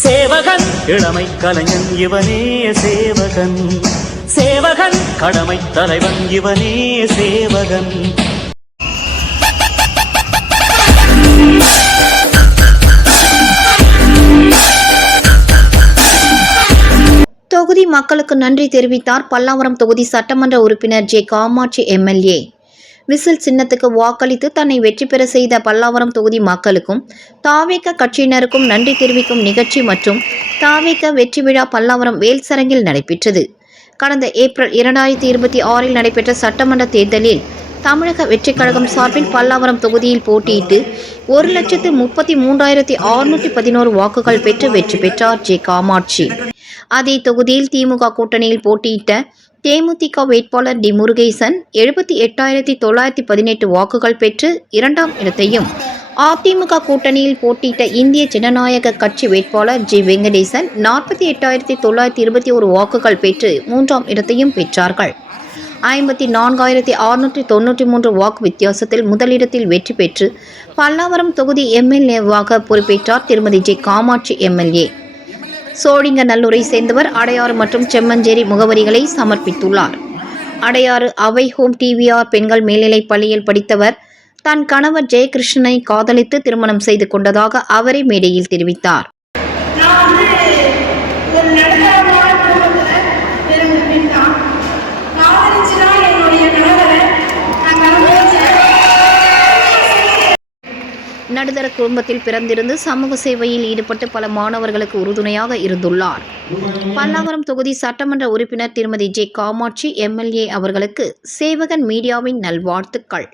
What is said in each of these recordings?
சேவகன் இளமை கலைஞன் இவனே சேவகன், சேவகன் கடமை தலைவன் இவனே சேவகன். தொகுதி மக்களுக்கு நன்றி தெரிவித்தார் பல்லாவரம் தொகுதி சட்டமன்ற உறுப்பினர் ஜே காமாட்சி எம்எல்ஏ. விசில் சின்னத்துக்கு வாக்களித்து தன்னை வெற்றி பெற செய்த பல்லாவரம் தொகுதி மக்களுக்கும் தாவேக கட்சியினருக்கும் நன்றி தெரிவிக்கும் நிகழ்ச்சி மற்றும் தாவேக வெற்றி விழா பல்லாவரம் வேல்சரங்கில் நடைபெற்றது. கடந்த ஏப்ரல் 2026 நடைபெற்ற சட்டமன்ற தேர்தலில் தமிழக வெற்றிக் கழகம் சார்பில் பல்லாவரம் தொகுதியில் போட்டியிட்டு 1,33,611 வாக்குகள் பெற்று வெற்றி பெற்றார் ஜே காமாட்சி. அதே தொகுதியில் திமுக கூட்டணியில் போட்டியிட்ட தேமுதிக வேட்பாளர் டி முருகேசன் 78,918 வாக்குகள் பெற்று 2ஆம் இடத்தையும், அதிமுக கூட்டணியில் போட்டியிட்ட இந்திய ஜனநாயக கட்சி வேட்பாளர் ஜி வெங்கடேசன் 48,921 வாக்குகள் பெற்று 3ஆம் இடத்தையும் பெற்றார்கள். 54,693 வாக்கு வித்தியாசத்தில் முதலிடத்தில் வெற்றி பெற்று பல்லாவரம் தொகுதி எம்எல்ஏவாக பொறுப்பேற்றார் திருமதி ஜே காமாட்சி எம்எல்ஏ. சோழிங்கநல்லூரை சேர்ந்தவர் அடையாறு மற்றும் செம்மஞ்சேரி முகவரிகளை சமர்ப்பித்துள்ளார். அடையாறு அவை ஹோம் டிவிஆர் பெண்கள் மேல்நிலைப் பள்ளியில் படித்தவர் தன் கணவர் ஜெயகிருஷ்ணனை காதலித்து திருமணம் செய்து கொண்டதாக அவரே மேடையில் தெரிவித்தார். நடுத்தர குடும்பத்தில் பிறந்திருந்து சமூக சேவையில் ஈடுபட்டு பல மாணவர்களுக்கு உறுதுணையாக இருந்துள்ளார். பல்லாவரம் தொகுதி சட்டமன்ற உறுப்பினர் திருமதி ஜே காமாட்சி எம்எல்ஏ அவர்களுக்கு சேவகன் மீடியாவின் நல்வாழ்த்துக்கள்.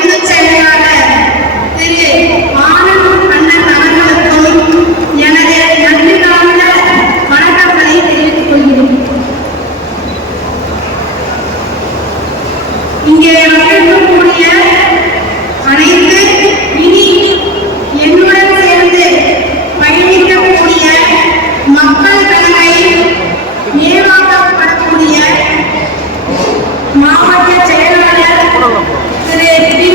பொதுச் செயலாளர் திரு ஆனந்த் அண்ணன் அவர்களுக்கும் எனது நன்றி கலந்த வணக்கங்களை தெரிவித்துக் கொள்கிறேன். இங்கே வந்திருக்கக்கூடிய அனைத்து இனி என்னுடன் சேர்ந்து பயணிக்கக்கூடிய மக்கள் கனவை மேலாக்கப்படக்கூடிய மாவட்ட செயலாளர் திரு பி.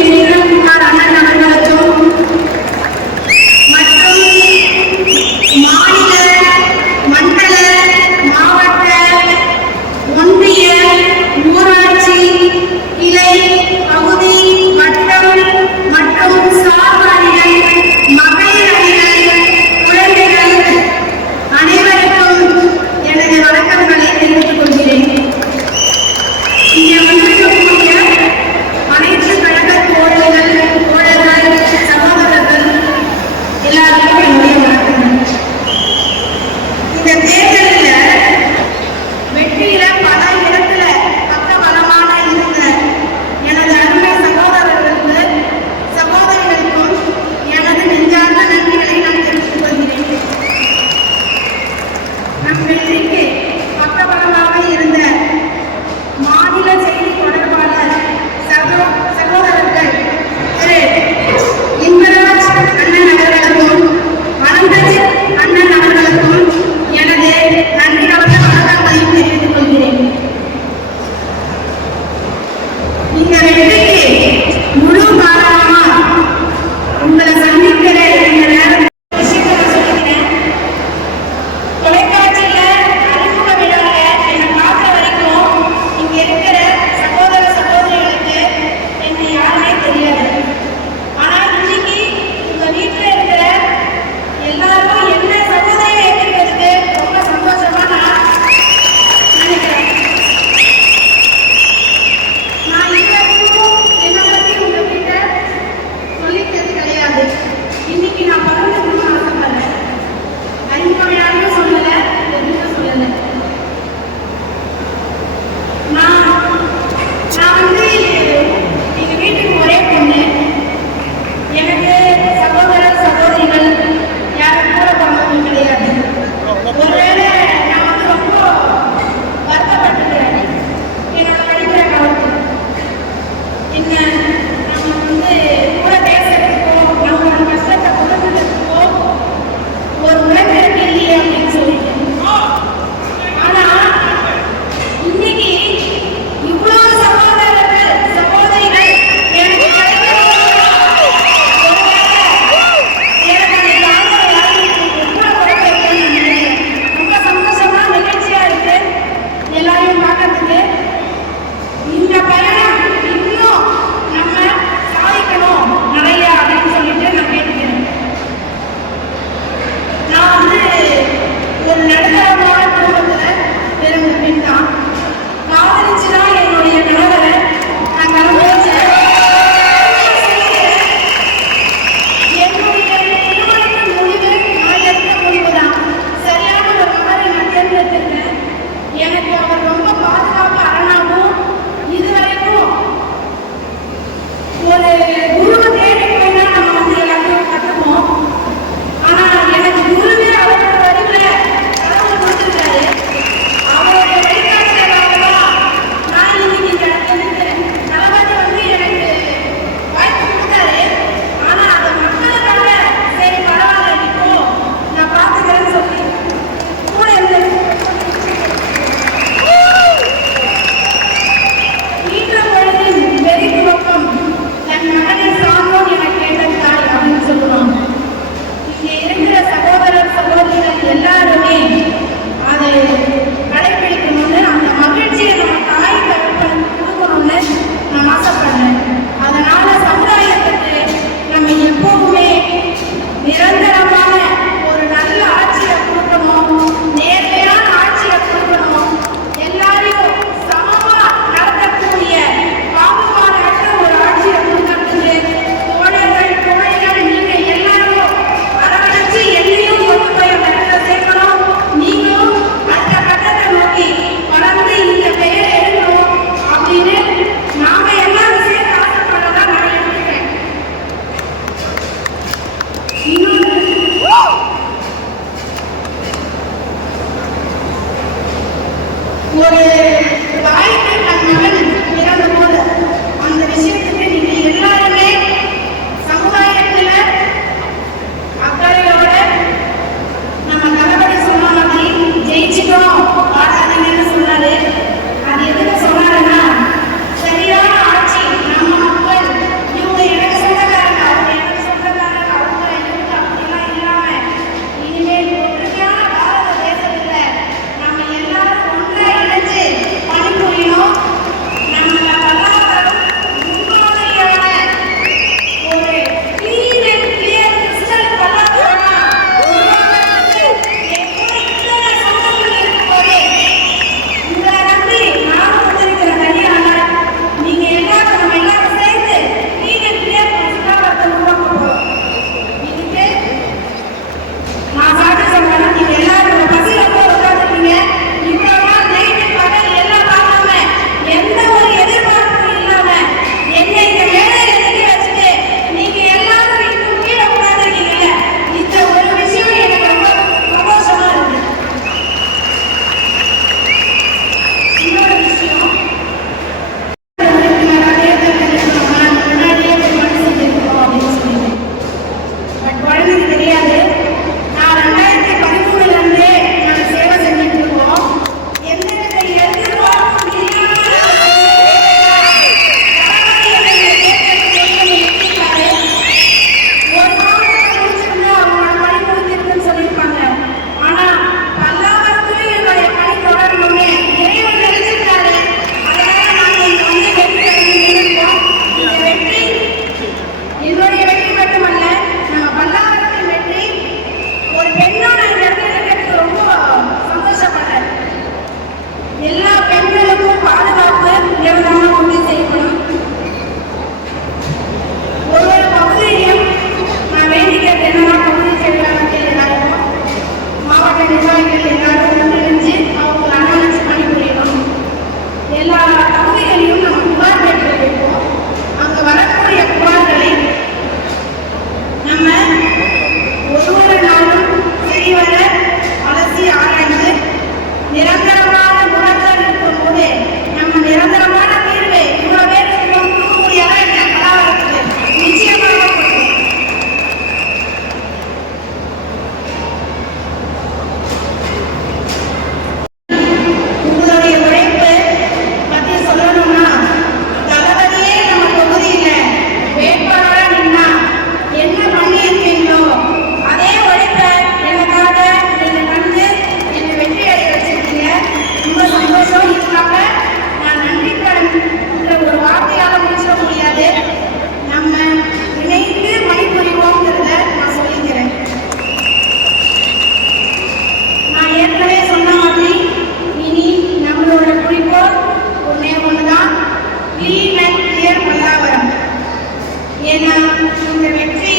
ஏன்னா இந்த வெற்றி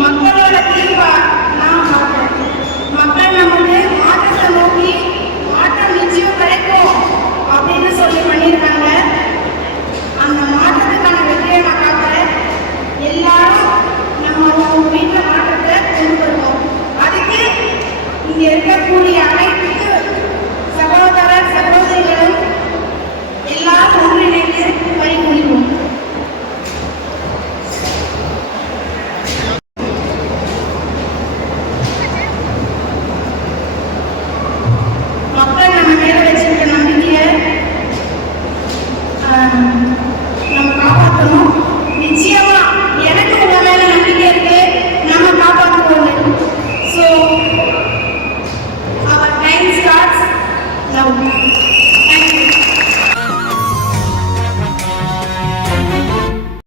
மக்களோட தீர்ப்பா